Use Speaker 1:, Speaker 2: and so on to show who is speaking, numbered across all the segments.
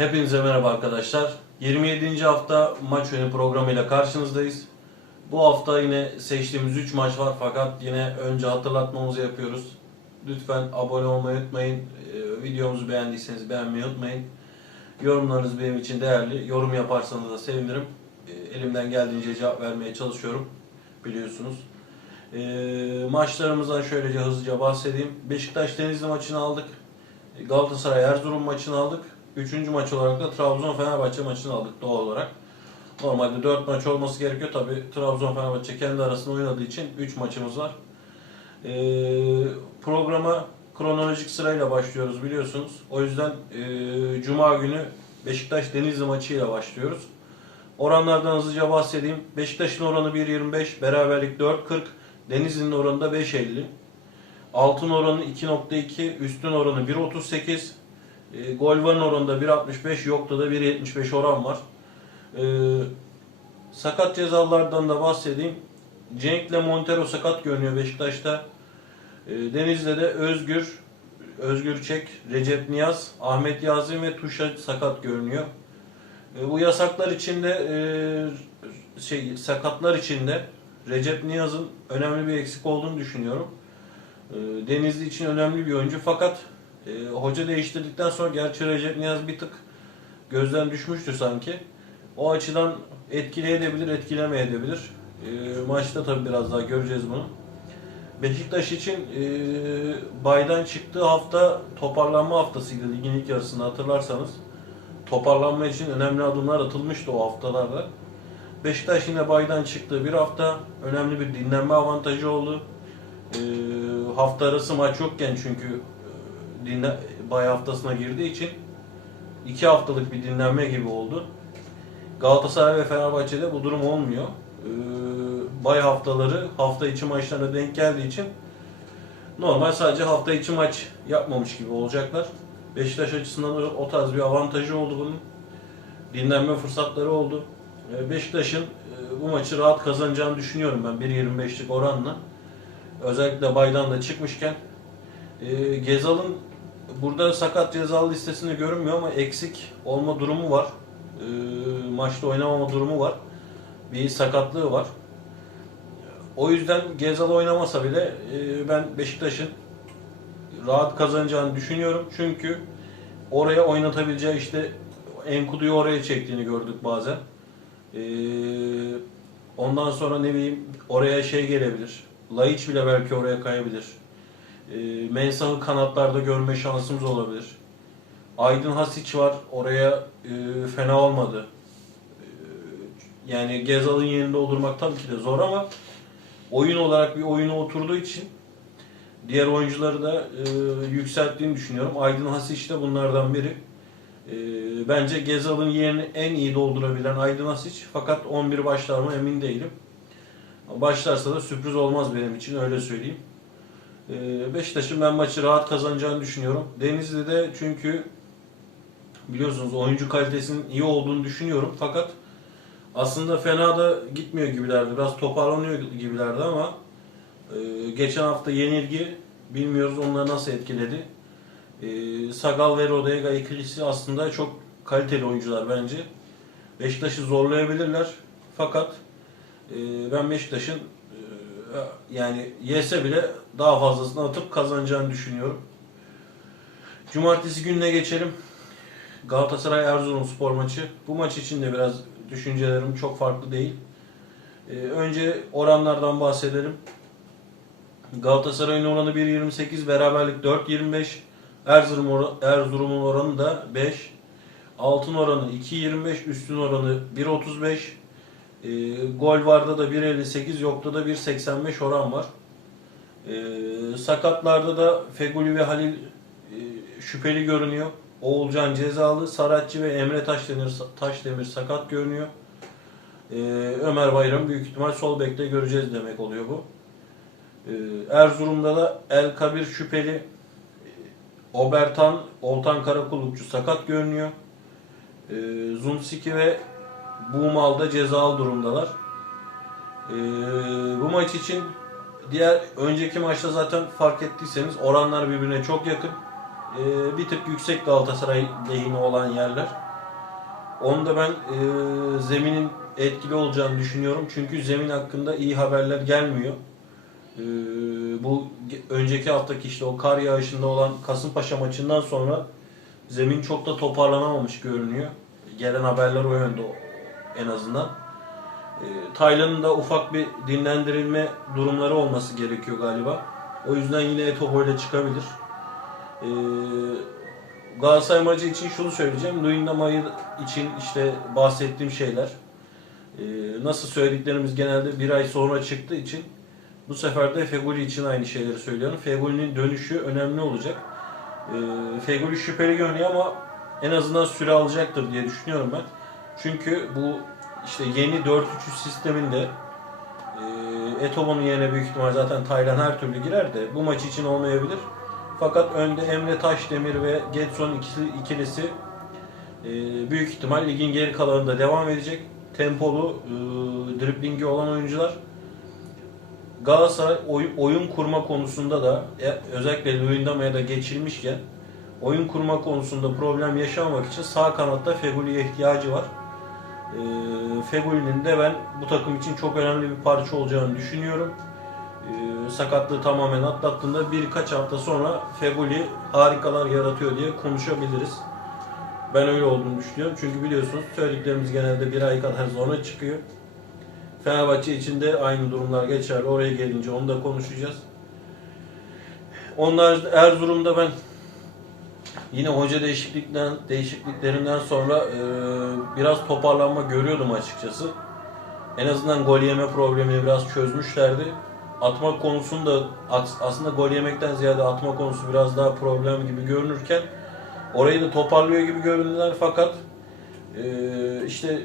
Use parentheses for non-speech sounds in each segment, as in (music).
Speaker 1: Hepinize merhaba arkadaşlar. 27. hafta maç önü programıyla karşınızdayız. Bu hafta yine seçtiğimiz 3 maç var fakat yine önce hatırlatmamızı yapıyoruz. Lütfen abone olmayı unutmayın. Ee, videomuzu beğendiyseniz beğenmeyi unutmayın. Yorumlarınız benim için değerli. Yorum yaparsanız da sevinirim. Ee, elimden geldiğince cevap vermeye çalışıyorum. Biliyorsunuz. Ee, maçlarımızdan şöylece hızlıca bahsedeyim. Beşiktaş Denizli maçını aldık. Galatasaray Erzurum maçını aldık. Üçüncü maç olarak da Trabzon Fenerbahçe maçını aldık doğal olarak. Normalde 4 maç olması gerekiyor tabi Trabzon Fenerbahçe kendi arasında oynadığı için 3 maçımız var. Ee, programa kronolojik sırayla başlıyoruz biliyorsunuz. O yüzden e, Cuma günü Beşiktaş Denizli maçıyla başlıyoruz. Oranlardan hızlıca bahsedeyim. Beşiktaş'ın oranı 1.25, beraberlik 4.40, Denizli'nin oranı da 5.50. Altın oranı 2.2, üstün oranı 1.38, e, gol varın oranında 1.65, yokta da 1.75 oran var. E, sakat cezalardan da bahsedeyim. Cenk'le Montero sakat görünüyor Beşiktaş'ta. E, Denizli'de de Özgür, Özgür Çek, Recep Niyaz, Ahmet Yazım ve Tuşa sakat görünüyor. E, bu yasaklar içinde e, şey sakatlar içinde Recep Niyaz'ın önemli bir eksik olduğunu düşünüyorum. E, Denizli için önemli bir oyuncu fakat e, hoca değiştirdikten sonra gerçi Recep Niyaz bir tık gözden düşmüştü sanki. O açıdan etkileyebilir, etkilemeyebilir. E, maçta tabii biraz daha göreceğiz bunu. Beşiktaş için e, baydan çıktığı hafta toparlanma haftasıydı ligin ilk yarısında hatırlarsanız. Toparlanma için önemli adımlar atılmıştı o haftalarda. Beşiktaş yine baydan çıktığı bir hafta önemli bir dinlenme avantajı oldu. E, hafta arası maç yokken çünkü dinle, bay haftasına girdiği için iki haftalık bir dinlenme gibi oldu. Galatasaray ve Fenerbahçe'de bu durum olmuyor. Ee, bay haftaları hafta içi maçlarına denk geldiği için normal sadece hafta içi maç yapmamış gibi olacaklar. Beşiktaş açısından da o tarz bir avantajı oldu bunun. Dinlenme fırsatları oldu. Ee, Beşiktaş'ın e, bu maçı rahat kazanacağını düşünüyorum ben 1.25'lik oranla. Özellikle baydan da çıkmışken. Ee, Gezal'ın burada sakat cezalı listesinde görünmüyor ama eksik olma durumu var. Ee, maçta oynamama durumu var. Bir sakatlığı var. O yüzden Gezal oynamasa bile e, ben Beşiktaş'ın rahat kazanacağını düşünüyorum. Çünkü oraya oynatabileceği işte Enkudu'yu oraya çektiğini gördük bazen. Ee, ondan sonra ne bileyim oraya şey gelebilir. Laiç bile belki oraya kayabilir. Ee, Mensah'ı kanatlarda görme şansımız olabilir. Aydın Hasic var. Oraya e, fena olmadı. E, yani Gezal'ın yerinde olurmak tabii ki de zor ama oyun olarak bir oyuna oturduğu için diğer oyuncuları da e, yükselttiğini düşünüyorum. Aydın Hasic de bunlardan biri. E, bence Gezal'ın yerini en iyi doldurabilen Aydın Hasic. Fakat 11 başlar mı emin değilim. Başlarsa da sürpriz olmaz benim için öyle söyleyeyim. E, Beşiktaş'ın ben maçı rahat kazanacağını düşünüyorum. Denizli'de çünkü biliyorsunuz oyuncu kalitesinin iyi olduğunu düşünüyorum. Fakat aslında fena da gitmiyor gibilerdi. Biraz toparlanıyor gibilerdi ama e, geçen hafta yenilgi bilmiyoruz onları nasıl etkiledi. E, Sagal ve Rodega ikilisi aslında çok kaliteli oyuncular bence. Beşiktaş'ı zorlayabilirler. Fakat e, ben Beşiktaş'ın yani yese bile daha fazlasını atıp kazanacağını düşünüyorum. Cumartesi gününe geçelim. Galatasaray Erzurum spor maçı. Bu maç için de biraz düşüncelerim çok farklı değil. Ee, önce oranlardan bahsedelim. Galatasaray'ın oranı 1.28, beraberlik 4.25. Erzurum or- Erzurum'un oranı da 5. Altın oranı 2.25, üstün oranı 1.35. Ee, gol varda da 1.58, yokta da 1.85 oran var. Ee, sakatlarda da Feguli ve Halil e, şüpheli görünüyor. Oğulcan cezalı, Saratçı ve Emre Taşdemir, Taşdemir sakat görünüyor. Ee, Ömer Bayram büyük ihtimal sol bekte göreceğiz demek oluyor bu. Ee, Erzurum'da da El Kabir şüpheli, e, Obertan, Oltan Karakulukçu sakat görünüyor. Ee, Zumsiki ve Buğmal da cezalı durumdalar. Ee, bu maç için diğer önceki maçta zaten fark ettiyseniz oranlar birbirine çok yakın. Ee, bir tık yüksek Galatasaray lehine olan yerler. Onda ben e, zeminin etkili olacağını düşünüyorum. Çünkü zemin hakkında iyi haberler gelmiyor. E, bu önceki haftaki işte o kar yağışında olan Kasımpaşa maçından sonra zemin çok da toparlanamamış görünüyor. Gelen haberler o yönde en azından. E, Taylan'ın da ufak bir dinlendirilme durumları olması gerekiyor galiba. O yüzden yine Etobo ile çıkabilir. E, Galatasaray maçı için şunu söyleyeceğim. Luyendama'yı için işte bahsettiğim şeyler. Ee, nasıl söylediklerimiz genelde bir ay sonra çıktığı için bu sefer de Feguli için aynı şeyleri söylüyorum. Feguli'nin dönüşü önemli olacak. Ee, Feguli şüpheli görünüyor ama en azından süre alacaktır diye düşünüyorum ben. Çünkü bu işte yeni 4-3-3 sisteminde e, Etobo'nun yerine büyük ihtimal zaten Taylan her türlü girer de bu maç için olmayabilir. Fakat önde Emre Taşdemir ve Getson ikisi, ikilisi e, büyük ihtimal ligin geri kalanında devam edecek. Tempolu, e, driblingi olan oyuncular. Galatasaray oy- oyun kurma konusunda da e, özellikle Luyendama'ya da geçilmişken oyun kurma konusunda problem yaşamamak için sağ kanatta Feguli'ye ihtiyacı var. E, Feguli'nin de ben bu takım için çok önemli bir parça olacağını düşünüyorum. E, sakatlığı tamamen atlattığında birkaç hafta sonra Feguli harikalar yaratıyor diye konuşabiliriz. Ben öyle olduğunu düşünüyorum. Çünkü biliyorsunuz söylediklerimiz genelde bir ay kadar sonra çıkıyor. Fenerbahçe için de aynı durumlar geçerli. Oraya gelince onu da konuşacağız. Onlar Erzurum'da ben yine hoca değişiklikten değişikliklerinden sonra e, biraz toparlanma görüyordum açıkçası. En azından gol yeme problemini biraz çözmüşlerdi. Atma konusunda aslında gol yemekten ziyade atma konusu biraz daha problem gibi görünürken orayı da toparlıyor gibi göründüler fakat e, işte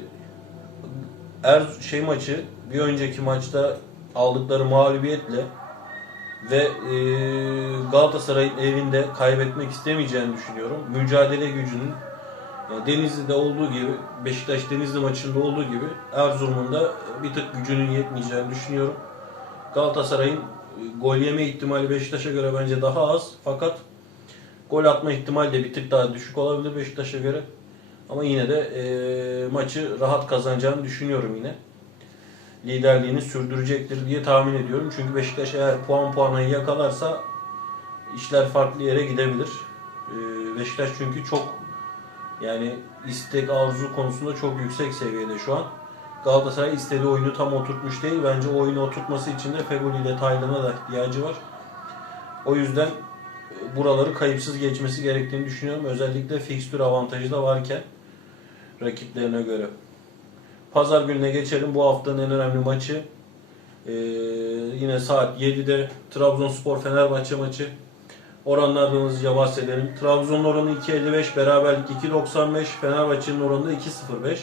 Speaker 1: er şey maçı bir önceki maçta aldıkları mağlubiyetle ve e, Galatasaray'ın evinde kaybetmek istemeyeceğini düşünüyorum. Mücadele gücünün yani Denizli'de olduğu gibi, Beşiktaş Denizli maçında olduğu gibi Erzurum'un da bir tık gücünün yetmeyeceğini düşünüyorum. Galatasaray'ın e, gol yeme ihtimali Beşiktaş'a göre bence daha az. Fakat gol atma ihtimali de bir tık daha düşük olabilir Beşiktaş'a göre. Ama yine de e, maçı rahat kazanacağını düşünüyorum yine. Liderliğini sürdürecektir diye tahmin ediyorum. Çünkü Beşiktaş eğer puan puana yakalarsa işler farklı yere gidebilir. E, Beşiktaş çünkü çok yani istek arzu konusunda çok yüksek seviyede şu an. Galatasaray istediği oyunu tam oturtmuş değil. Bence oyunu oturtması için de Feguli ile Taylan'a da ihtiyacı var. O yüzden e, buraları kayıpsız geçmesi gerektiğini düşünüyorum. Özellikle fikstür avantajı da varken rakiplerine göre. Pazar gününe geçelim. Bu haftanın en önemli maçı. Ee, yine saat 7'de Trabzonspor Fenerbahçe maçı. Oranlardan hızlıca bahsedelim. Trabzon'un oranı 2.55, beraberlik 2.95, Fenerbahçe'nin oranı da 2.05.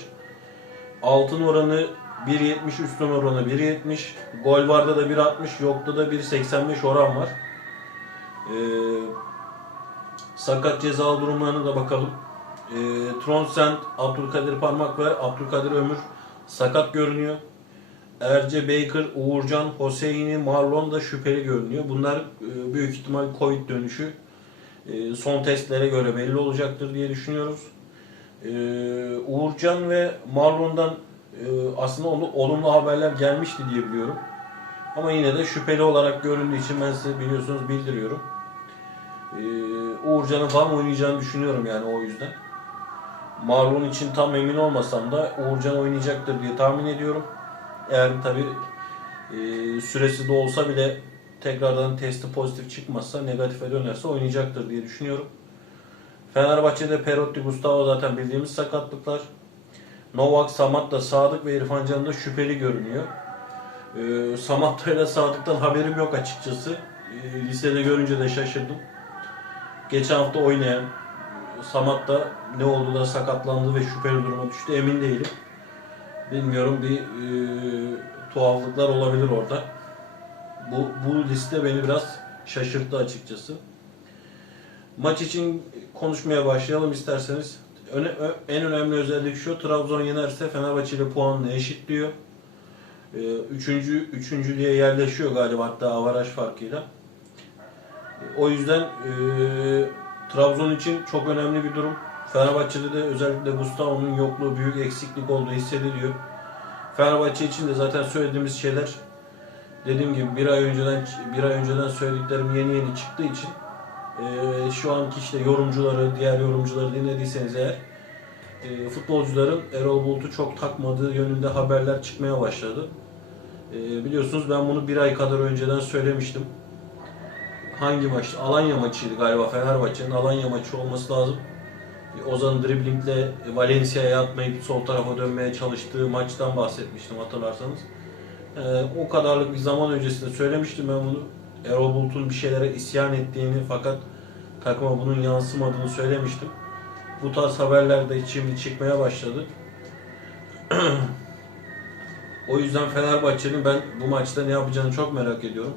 Speaker 1: Altın oranı 1.70, üstün oranı 1.70. Gol varda da 1.60, yokta da 1.85 oran var. Ee, sakat cezalı durumlarına da bakalım. Ee, Tronsend, Abdülkadir Parmak ve Abdülkadir Ömür sakat görünüyor. Erce, Baker, Uğurcan, Hoseyni, Marlon da şüpheli görünüyor. Bunlar e, büyük ihtimal Covid dönüşü. E, son testlere göre belli olacaktır diye düşünüyoruz. E, Uğurcan ve Marlon'dan aslında olumlu haberler gelmişti diye biliyorum. Ama yine de şüpheli olarak göründüğü için ben size biliyorsunuz bildiriyorum. Uğurcan'ın falan oynayacağını düşünüyorum yani o yüzden. Marlon için tam emin olmasam da Uğurcan oynayacaktır diye tahmin ediyorum. Eğer tabi süresi de olsa bile tekrardan testi pozitif çıkmazsa negatife dönerse oynayacaktır diye düşünüyorum. Fenerbahçe'de Perotti, Gustavo zaten bildiğimiz sakatlıklar. Novak, Samatta, Sadık ve İrfan Can da şüpheli görünüyor. Ee, Samatta ile Sadık'tan haberim yok açıkçası. Ee, lisede görünce de şaşırdım. Geçen hafta oynayan Samatta ne oldu da sakatlandı ve şüpheli duruma düştü emin değilim. Bilmiyorum bir e, tuhaflıklar olabilir orada. Bu, bu liste beni biraz şaşırttı açıkçası. Maç için konuşmaya başlayalım isterseniz. Öne, en önemli özellik şu, Trabzon yenerse Fenerbahçe ile puanını eşitliyor. E, üçüncü, üçüncülüğe yerleşiyor galiba hatta avaraj farkıyla. E, o yüzden e, Trabzon için çok önemli bir durum. Fenerbahçe'de de özellikle Gustavo'nun yokluğu büyük eksiklik olduğu hissediliyor. Fenerbahçe için de zaten söylediğimiz şeyler dediğim gibi bir ay önceden bir ay önceden söylediklerim yeni yeni çıktığı için eee, şu anki işte yorumcuları, diğer yorumcuları dinlediyseniz eğer eee, futbolcuların Erol Bulut'u çok takmadığı yönünde haberler çıkmaya başladı. Eee, biliyorsunuz ben bunu bir ay kadar önceden söylemiştim. Hangi maç? Alanya maçıydı galiba Fenerbahçe'nin Alanya maçı olması lazım. Ozan driblingle Valencia'ya atmayıp sol tarafa dönmeye çalıştığı maçtan bahsetmiştim hatırlarsanız. Ee, o kadarlık bir zaman öncesinde söylemiştim ben bunu. Erol Bulut'un bir şeylere isyan ettiğini fakat takıma bunun yansımadığını söylemiştim. Bu tarz haberler de şimdi çıkmaya başladı. (clears throat) o yüzden Fenerbahçe'nin ben bu maçta ne yapacağını çok merak ediyorum.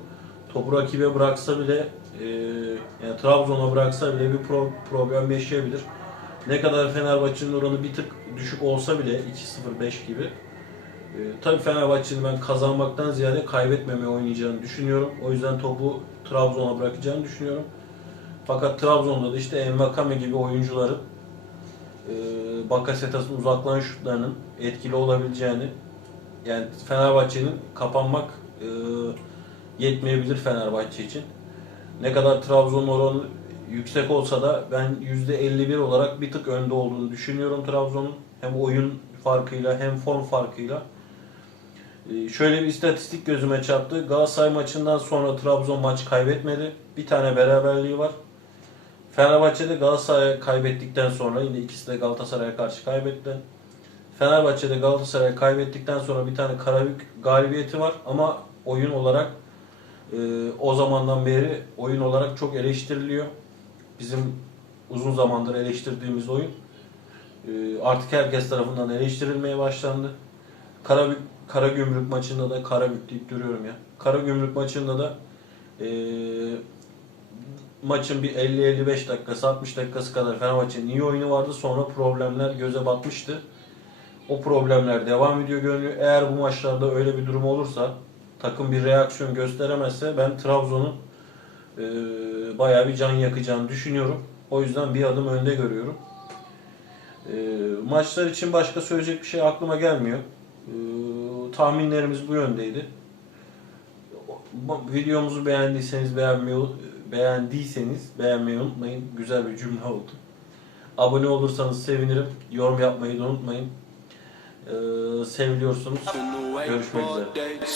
Speaker 1: Topu rakibe bıraksa bile e, yani Trabzon'a bıraksa bile bir pro- problem yaşayabilir. Ne kadar Fenerbahçe'nin oranı bir tık düşük olsa bile 2-0-5 gibi. E, tabii Fenerbahçe'nin ben kazanmaktan ziyade kaybetmemeye oynayacağını düşünüyorum. O yüzden topu Trabzon'a bırakacağını düşünüyorum. Fakat Trabzon'da da işte Envakame gibi oyuncuların e, Bakasetas'ın uzaklan şutlarının etkili olabileceğini yani Fenerbahçe'nin kapanmak e, yetmeyebilir Fenerbahçe için. Ne kadar Trabzon'un oranı yüksek olsa da ben %51 olarak bir tık önde olduğunu düşünüyorum Trabzon'un. Hem oyun farkıyla hem form farkıyla. Ee, Şöyle bir istatistik gözüme çarptı. Galatasaray maçından sonra Trabzon maç kaybetmedi. Bir tane beraberliği var. Fenerbahçe'de Galatasaray kaybettikten sonra yine ikisi de Galatasaray'a karşı kaybetti. Fenerbahçe'de Galatasaray kaybettikten sonra bir tane Karabük galibiyeti var ama oyun olarak e, o zamandan beri oyun olarak çok eleştiriliyor. Bizim uzun zamandır eleştirdiğimiz oyun e, artık herkes tarafından eleştirilmeye başlandı. Karabük Karagümrük maçında da Karabük deyip duruyorum ya. Karagümrük maçında da e, maçın bir 50-55 dakikası 60 dakikası kadar Fenerbahçe'nin iyi oyunu vardı. Sonra problemler göze batmıştı. O problemler devam ediyor görünüyor. Eğer bu maçlarda öyle bir durum olursa takım bir reaksiyon gösteremezse ben Trabzon'un e, bayağı bir can yakacağını düşünüyorum. O yüzden bir adım önde görüyorum. E, maçlar için başka söyleyecek bir şey aklıma gelmiyor. E, tahminlerimiz bu yöndeydi. Videomuzu beğendiyseniz beğenmeyi beğendiyseniz beğenmeyi unutmayın. Güzel bir cümle oldu. Abone olursanız sevinirim. Yorum yapmayı da unutmayın. Ee, seviliyorsunuz. Görüşmek üzere.